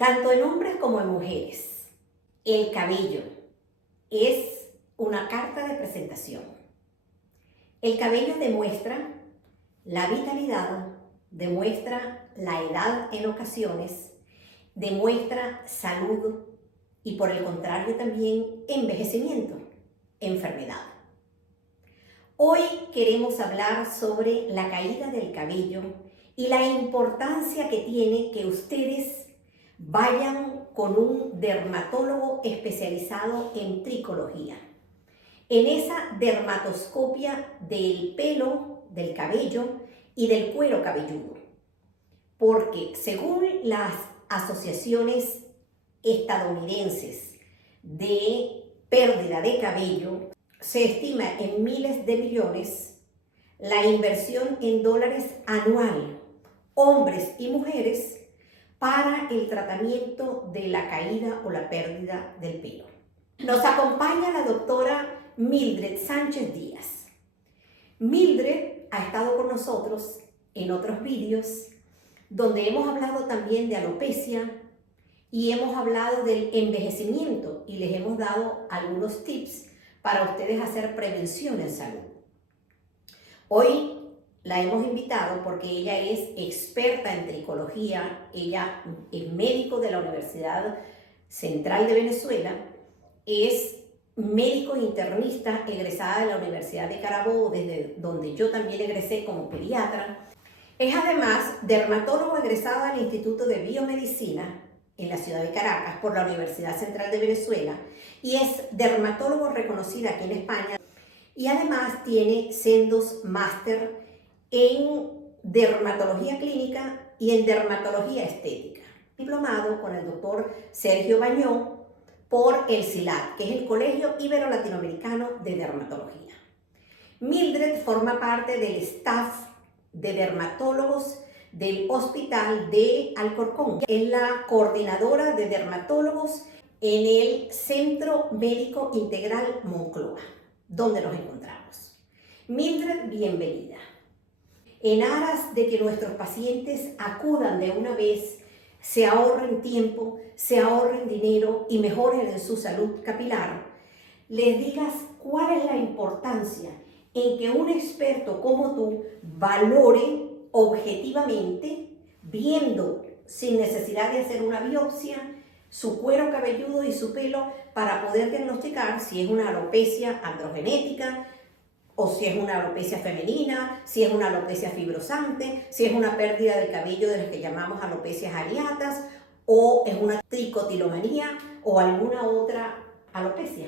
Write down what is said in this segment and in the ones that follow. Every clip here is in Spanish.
Tanto en hombres como en mujeres, el cabello es una carta de presentación. El cabello demuestra la vitalidad, demuestra la edad en ocasiones, demuestra salud y por el contrario también envejecimiento, enfermedad. Hoy queremos hablar sobre la caída del cabello y la importancia que tiene que ustedes vayan con un dermatólogo especializado en tricología. En esa dermatoscopia del pelo, del cabello y del cuero cabelludo. Porque según las asociaciones estadounidenses de pérdida de cabello, se estima en miles de millones la inversión en dólares anual, hombres y mujeres, para el tratamiento de la caída o la pérdida del pelo. Nos acompaña la doctora Mildred Sánchez Díaz. Mildred ha estado con nosotros en otros vídeos donde hemos hablado también de alopecia y hemos hablado del envejecimiento y les hemos dado algunos tips para ustedes hacer prevención en salud. Hoy la hemos invitado porque ella es experta en tricología, ella es médico de la Universidad Central de Venezuela, es médico internista egresada de la Universidad de Carabobo, desde donde yo también egresé como pediatra. Es además dermatólogo egresado del Instituto de Biomedicina en la ciudad de Caracas por la Universidad Central de Venezuela y es dermatólogo reconocida aquí en España y además tiene sendos máster en dermatología clínica y en dermatología estética. Diplomado con el doctor Sergio Bañó por el CILAD, que es el Colegio Ibero-Latinoamericano de Dermatología. Mildred forma parte del staff de dermatólogos del Hospital de Alcorcón. Es la coordinadora de dermatólogos en el Centro Médico Integral Moncloa, donde nos encontramos. Mildred, bienvenida. En aras de que nuestros pacientes acudan de una vez, se ahorren tiempo, se ahorren dinero y mejoren en su salud capilar, les digas cuál es la importancia en que un experto como tú valore objetivamente, viendo sin necesidad de hacer una biopsia, su cuero cabelludo y su pelo para poder diagnosticar si es una alopecia androgenética, o si es una alopecia femenina, si es una alopecia fibrosante, si es una pérdida de cabello de las que llamamos alopecias areatas, o es una tricotilomanía o alguna otra alopecia.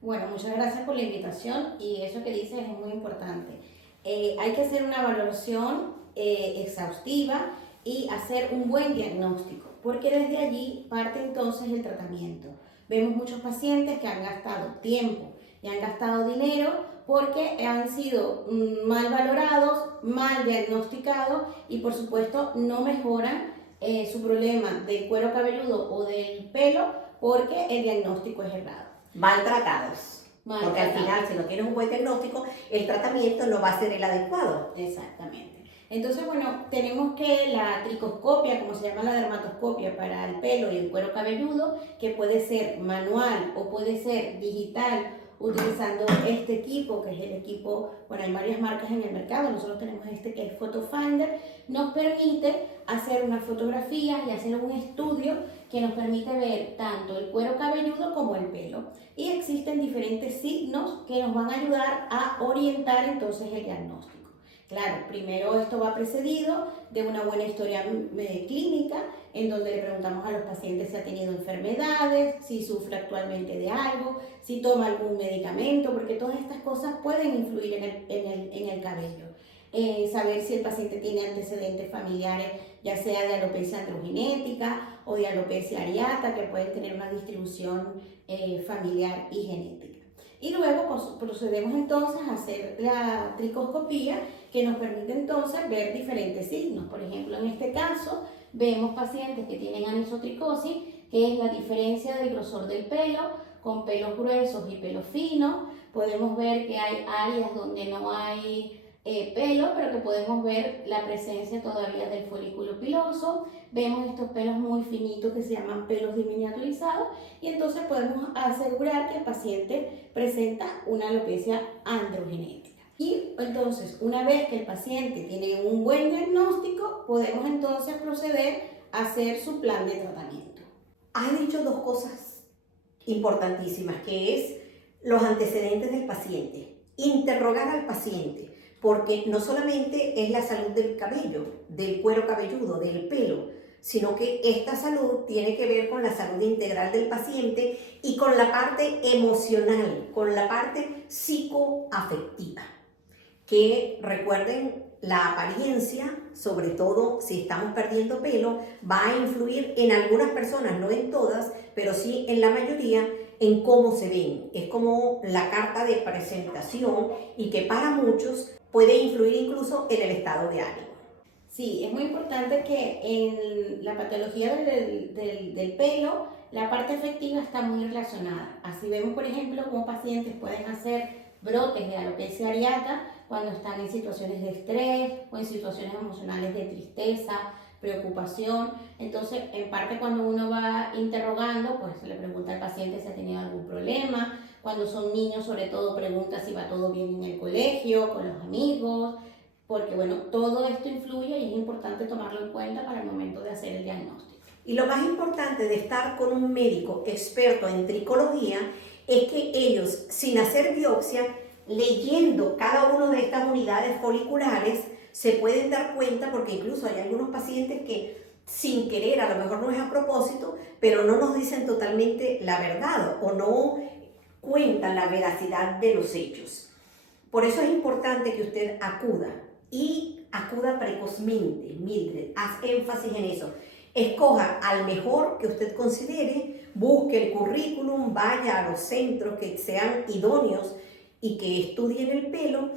Bueno, muchas gracias por la invitación y eso que dices es muy importante. Hay que hacer una valoración exhaustiva y hacer un buen diagnóstico, porque desde allí parte entonces el tratamiento. Vemos muchos pacientes que han gastado tiempo y han gastado dinero porque han sido mal valorados, mal diagnosticados y por supuesto no mejoran su problema del cuero cabelludo o del pelo porque el diagnóstico es errado. Maltratados. Porque al final, si no tienes un buen diagnóstico, el tratamiento no va a ser el adecuado. Exactamente. Entonces, bueno, tenemos que la tricoscopia, como se llama la dermatoscopia para el pelo y el cuero cabelludo, que puede ser manual o puede ser digital, utilizando este equipo, que es el equipo, bueno, hay varias marcas en el mercado, nosotros tenemos este que es PhotoFinder, nos permite hacer unas fotografías y hacer un estudio que nos permite ver tanto el cuero cabelludo como el pelo. Y existen diferentes signos que nos van a ayudar a orientar entonces el diagnóstico. Claro, primero esto va precedido de una buena historia clínica en donde le preguntamos a los pacientes si ha tenido enfermedades, si sufre actualmente de algo, si toma algún medicamento, porque todas estas cosas pueden influir en el cabello. Saber si el paciente tiene antecedentes familiares, ya sea de alopecia androgenética o de alopecia areata, que pueden tener una distribución familiar y genética. Y luego procedemos entonces a hacer la tricoscopía que nos permite entonces ver diferentes signos. Por ejemplo, en este caso vemos pacientes que tienen anisotricosis, que es la diferencia del grosor del pelo, con pelos gruesos y pelos finos. Podemos ver que hay áreas donde no hay pelo, pero que podemos ver la presencia todavía del folículo piloso. Vemos estos pelos muy finitos que se llaman pelos desminiaturizados y entonces podemos asegurar que el paciente presenta una alopecia androgenética. Y entonces, una vez que el paciente tiene un buen diagnóstico, podemos entonces proceder a hacer su plan de tratamiento. Has dicho dos cosas importantísimas, que es los antecedentes del paciente, interrogar al paciente, porque no solamente es la salud del cabello, del cuero cabelludo, del pelo, sino que esta salud tiene que ver con la salud integral del paciente y con la parte emocional, con la parte psicoafectiva. Que recuerden, la apariencia, sobre todo si estamos perdiendo pelo, va a influir en algunas personas, no en todas, pero sí en la mayoría, en cómo se ven. Es como la carta de presentación y que para muchos puede influir incluso en el estado de ánimo. Sí, es muy importante que en la patología del pelo, la parte afectiva está muy relacionada. Así vemos, por ejemplo, cómo pacientes pueden hacer brotes de alopecia areata cuando están en situaciones de estrés o en situaciones emocionales de tristeza, preocupación. Entonces, en parte cuando uno va interrogando, pues le pregunta al paciente si ha tenido algún problema. Cuando son niños, sobre todo, pregunta si va todo bien en el colegio, con los amigos, porque bueno, todo esto influye y es importante tomarlo en cuenta para el momento de hacer el diagnóstico. Y lo más importante de estar con un médico experto en tricología es que ellos, sin hacer biopsia, leyendo cada una de estas unidades foliculares, se pueden dar cuenta, porque incluso hay algunos pacientes que sin querer, a lo mejor no es a propósito, pero no nos dicen totalmente la verdad o no cuentan la veracidad de los hechos. Por eso es importante que usted acuda y acuda precozmente. Mildred, haz énfasis en eso. Escoja al mejor que usted considere, busque el currículum, vaya a los centros que sean idóneos y que estudien el pelo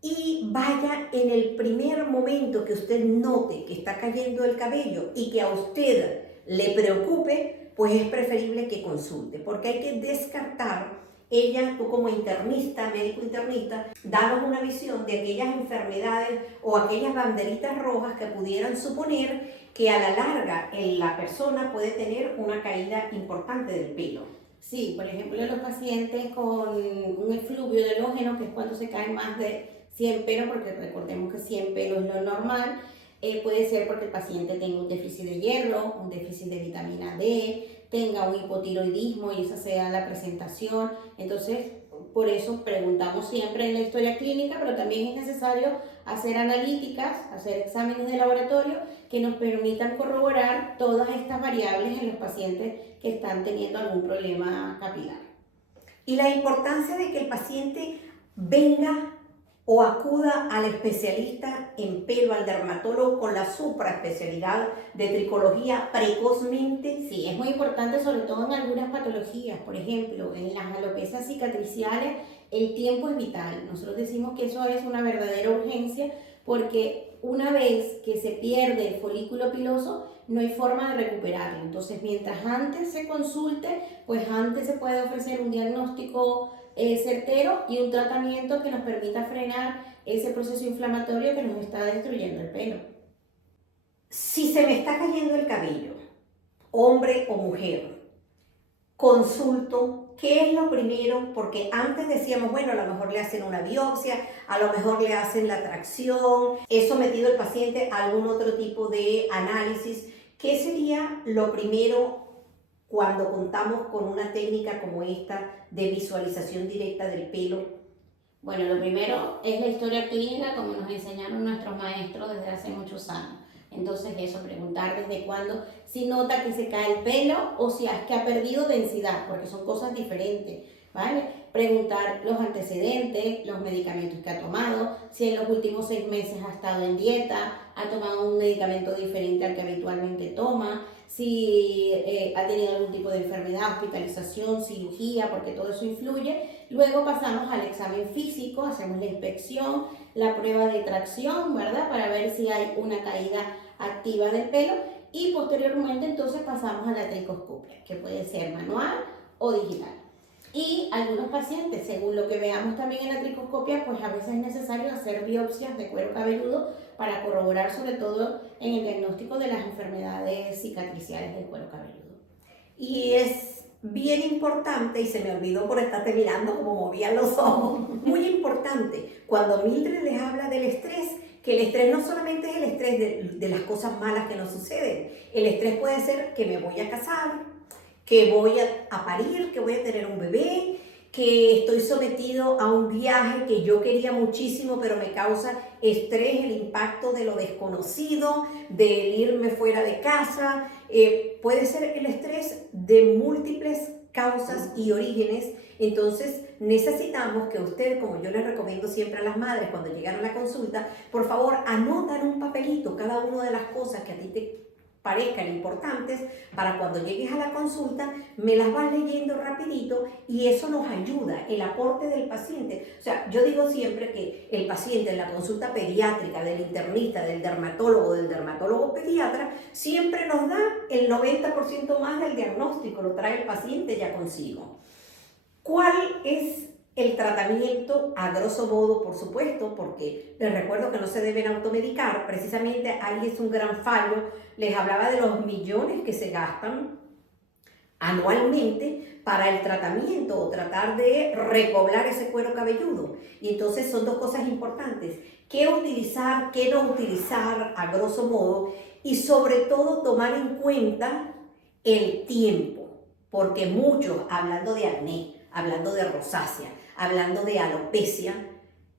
y vaya en el primer momento que usted note que está cayendo el cabello y que a usted le preocupe, pues es preferible que consulte, porque hay que descartar. Ella, tú como internista, médico internista, danos una visión de aquellas enfermedades o aquellas banderitas rojas que pudieran suponer que a la larga la persona puede tener una caída importante del pelo. Sí, por ejemplo, los pacientes con un efluvio del ógeno, que es cuando se caen más de 100 pelos, porque recordemos que 100 pelos es lo normal, puede ser porque el paciente tenga un déficit de hierro, un déficit de vitamina D, tenga un hipotiroidismo y esa sea la presentación. Entonces, por eso preguntamos siempre en la historia clínica, pero también es necesario hacer analíticas, hacer exámenes de laboratorio que nos permitan corroborar todas estas variables en los pacientes que están teniendo algún problema capilar. Y la importancia de que el paciente venga o acuda al especialista en pelo, al dermatólogo con la supraespecialidad de tricología precozmente. Sí, es muy importante, sobre todo en algunas patologías. Por ejemplo, en las alopecias cicatriciales el tiempo es vital. Nosotros decimos que eso es una verdadera urgencia porque una vez que se pierde el folículo piloso no hay forma de recuperarlo. Entonces, mientras antes se consulte, pues antes se puede ofrecer un diagnóstico certero y un tratamiento que nos permita frenar ese proceso inflamatorio que nos está destruyendo el pelo. Si se me está cayendo el cabello, hombre o mujer, consulto, ¿qué es lo primero? Porque antes decíamos, bueno, a lo mejor le hacen una biopsia, a lo mejor le hacen la tracción, he sometido al paciente a algún otro tipo de análisis. ¿Qué sería lo primero cuando contamos con una técnica como esta de visualización directa del pelo? Bueno, lo primero es la historia clínica, como nos enseñaron nuestros maestros desde hace muchos años. Entonces eso, preguntar desde cuándo, si nota que se cae el pelo o si es que ha perdido densidad, porque son cosas diferentes, ¿vale? Preguntar los antecedentes, los medicamentos que ha tomado, si en los últimos 6 meses ha estado en dieta, ha tomado un medicamento diferente al que habitualmente toma, si ha tenido algún tipo de enfermedad, hospitalización, cirugía, porque todo eso influye. Luego pasamos al examen físico, hacemos la inspección, la prueba de tracción, ¿verdad? Para ver si hay una caída activa del pelo y posteriormente entonces pasamos a la tricoscopia, que puede ser manual o digital. Y algunos pacientes, según lo que veamos también en la tricoscopia, pues a veces es necesario hacer biopsias de cuero cabelludo para corroborar sobre todo en el diagnóstico de las enfermedades cicatriciales del cuero cabelludo. Y es bien importante, y se me olvidó por estarte mirando como movían los ojos, muy importante, cuando Mildred les habla del estrés, que el estrés no solamente es el estrés de las cosas malas que nos suceden, el estrés puede ser que me voy a casar, que voy a parir, que voy a tener un bebé, que estoy sometido a un viaje que yo quería muchísimo, pero me causa estrés el impacto de lo desconocido, del irme fuera de casa. Puede ser el estrés de múltiples causas y orígenes. Entonces necesitamos que usted, como yo les recomiendo siempre a las madres cuando llegan a la consulta, por favor anotan un papelito cada una de las cosas que a ti te parezcan importantes, para cuando llegues a la consulta me las vas leyendo rapidito, y eso nos ayuda, el aporte del paciente. O sea, yo digo siempre que el paciente en la consulta pediátrica del internista, del dermatólogo pediatra, siempre nos da el 90% más del diagnóstico, lo trae el paciente ya consigo. ¿Cuál es el tratamiento? A grosso modo, por supuesto, porque les recuerdo que no se deben automedicar, precisamente ahí es un gran fallo. Les hablaba de los millones que se gastan anualmente para el tratamiento o tratar de repoblar ese cuero cabelludo. Y entonces son dos cosas importantes: qué utilizar, qué no utilizar a grosso modo, y sobre todo tomar en cuenta el tiempo, porque muchos, hablando de acné, hablando de rosácea, hablando de alopecia,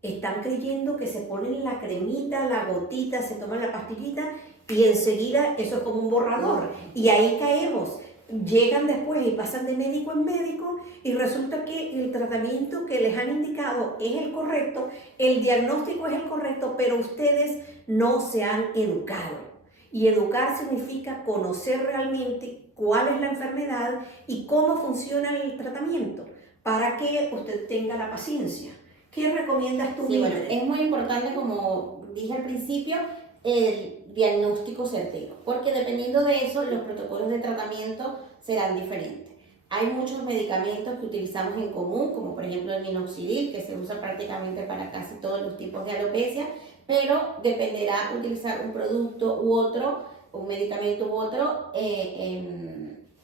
están creyendo que se ponen la cremita, la gotita, se toman la pastillita y enseguida eso es como un borrador. Y ahí caemos. Llegan después y pasan de médico en médico y resulta que el tratamiento que les han indicado es el correcto, el diagnóstico es el correcto, pero ustedes no se han educado. Y educar significa conocer realmente cuál es la enfermedad y cómo funciona el tratamiento, para que usted tenga la paciencia. ¿Qué recomiendas tú, Sí, bueno, Mildred? es muy importante, como dije al principio, el diagnóstico certero, porque dependiendo de eso, los protocolos de tratamiento serán diferentes. Hay muchos medicamentos que utilizamos en común, como por ejemplo el minoxidil, que se usa prácticamente para casi todos los tipos de alopecia, pero dependerá utilizar un producto u otro, un medicamento u otro,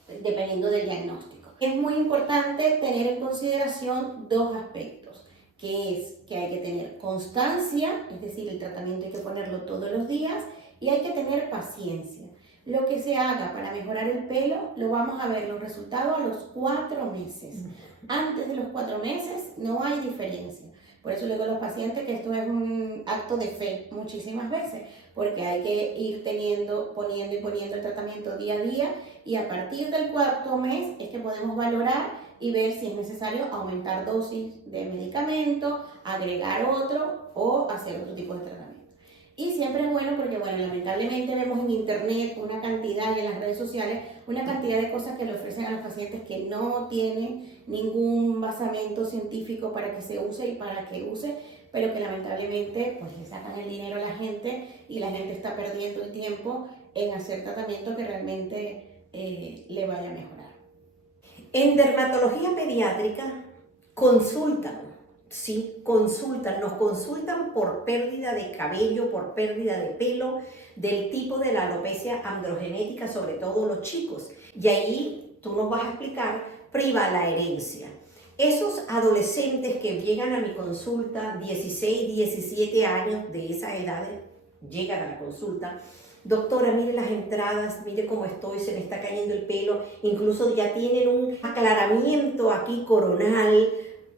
dependiendo del diagnóstico. Es muy importante tener en consideración dos aspectos, que es que hay que tener constancia, es decir, el tratamiento hay que ponerlo todos los días, y hay que tener paciencia. Lo que se haga para mejorar el pelo, lo vamos a ver los resultados a los 4 meses. Antes de los 4 meses no hay diferencia. Por eso le digo a los pacientes que esto es un acto de fe muchísimas veces, porque hay que ir poniendo y poniendo el tratamiento día a día, y a partir del 4.º mes es que podemos valorar y ver si es necesario aumentar dosis de medicamento, agregar otro o hacer otro tipo de tratamiento. Y siempre es bueno porque, bueno, lamentablemente vemos en internet una cantidad y en las redes sociales una cantidad de cosas que le ofrecen a los pacientes que no tienen ningún basamento científico para que se use y para que use, pero que lamentablemente pues le sacan el dinero a la gente y la gente está perdiendo el tiempo en hacer tratamiento que realmente le vaya a mejorar. En dermatología pediátrica consultan, sí, nos consultan por pérdida de cabello, por pérdida de pelo, del tipo de la alopecia androgenética, sobre todo los chicos. Y ahí tú nos vas a explicar, priva la herencia. Esos adolescentes que llegan a mi consulta, 16, 17 años, de esa edad, llegan a la consulta: doctora, mire las entradas, mire cómo estoy, se me está cayendo el pelo, incluso ya tienen un aclaramiento aquí coronal.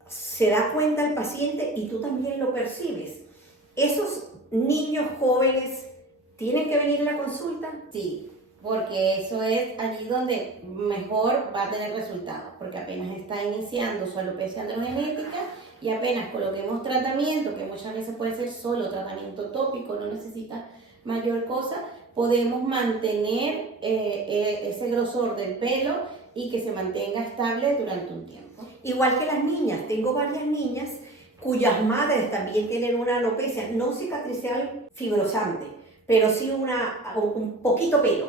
Se da cuenta el paciente y tú también lo percibes. ¿Esos niños jóvenes tienen que venir a la consulta? Sí, porque eso es allí donde mejor va a tener resultados, porque apenas está iniciando su alopecia androgenética y apenas coloquemos tratamiento, que muchas veces puede ser solo tratamiento tópico, no necesita mayor cosa, podemos mantener ese grosor del pelo y que se mantenga estable durante un tiempo. Igual que las niñas, tengo varias niñas cuyas madres también tienen una alopecia, no cicatricial fibrosante, pero sí un poquito pelo.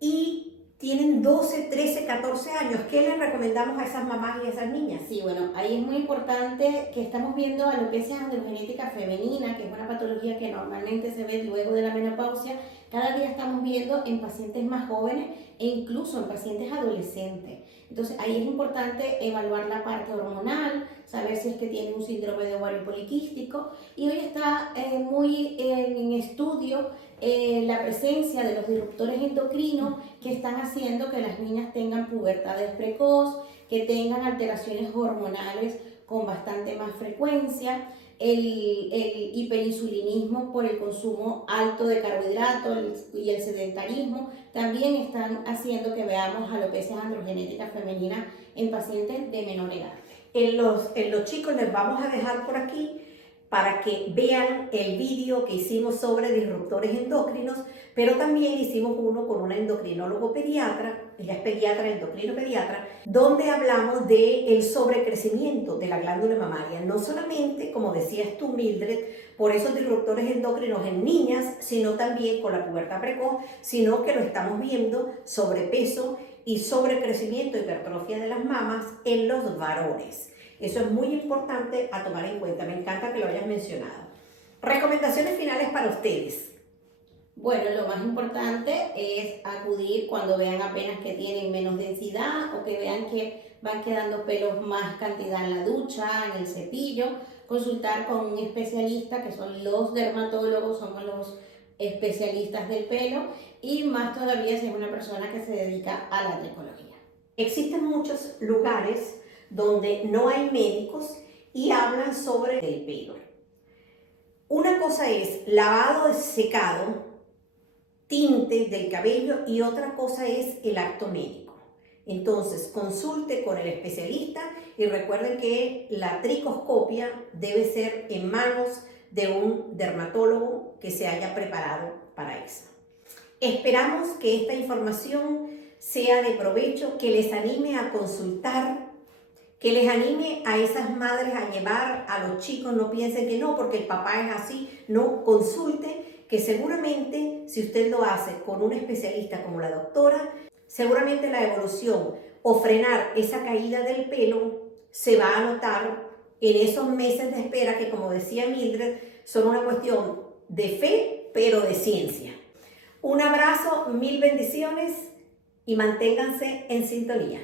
Y tienen 12, 13, 14 años. ¿Qué les recomendamos a esas mamás y a esas niñas? Sí, bueno, ahí es muy importante que estamos viendo alopecia androgenética femenina, que es una patología que normalmente se ve luego de la menopausia. Cada día estamos viendo en pacientes más jóvenes e incluso en pacientes adolescentes. Entonces ahí es importante evaluar la parte hormonal, saber si es que tienen un síndrome de ovario poliquístico, y hoy está muy en estudio la presencia de los disruptores endocrinos que están haciendo que las niñas tengan pubertades precoz, que tengan alteraciones hormonales con bastante más frecuencia, el hiperinsulinismo por el consumo alto de carbohidratos y el sedentarismo también están haciendo que veamos alopecia androgenética femenina en pacientes de menor edad. En los chicos les vamos a dejar por aquí para que vean el vídeo que hicimos sobre disruptores endocrinos, pero también hicimos uno con una endocrinólogo pediatra, ella es pediatra, endocrino pediatra, donde hablamos del sobrecrecimiento de la glándula mamaria, no solamente, como decías tú, Mildred, por esos disruptores endocrinos en niñas, sino también con la pubertad precoz, sino que lo estamos viendo sobrepeso y sobrecrecimiento, hipertrofia de las mamas en los varones. Eso es muy importante a tomar en cuenta. Me encanta que lo hayas mencionado. Recomendaciones finales para ustedes. Bueno, lo más importante es acudir cuando vean apenas que tienen menos densidad o que vean que van quedando pelos más cantidad en la ducha, en el cepillo. Consultar con un especialista, que son los dermatólogos, somos los especialistas del pelo, y más todavía si es una persona que se dedica a la tricología. Existen muchos lugares donde no hay médicos y hablan sobre el pelo. Una cosa es lavado, secado, tinte del cabello, y otra cosa es el acto médico. Entonces, consulte con el especialista y recuerden que la tricoscopia debe ser en manos de un dermatólogo que se haya preparado para eso. Esperamos que esta información sea de provecho, que les anime a consultar, que les anime a esas madres a llevar a los chicos. No piensen que no, porque el papá es así. No, consulte, que seguramente si usted lo hace con un especialista como la doctora, seguramente la evolución o frenar esa caída del pelo se va a notar en esos meses de espera que, como decía Mildred, son una cuestión de fe, pero de ciencia. Un abrazo, mil bendiciones y manténganse en sintonía.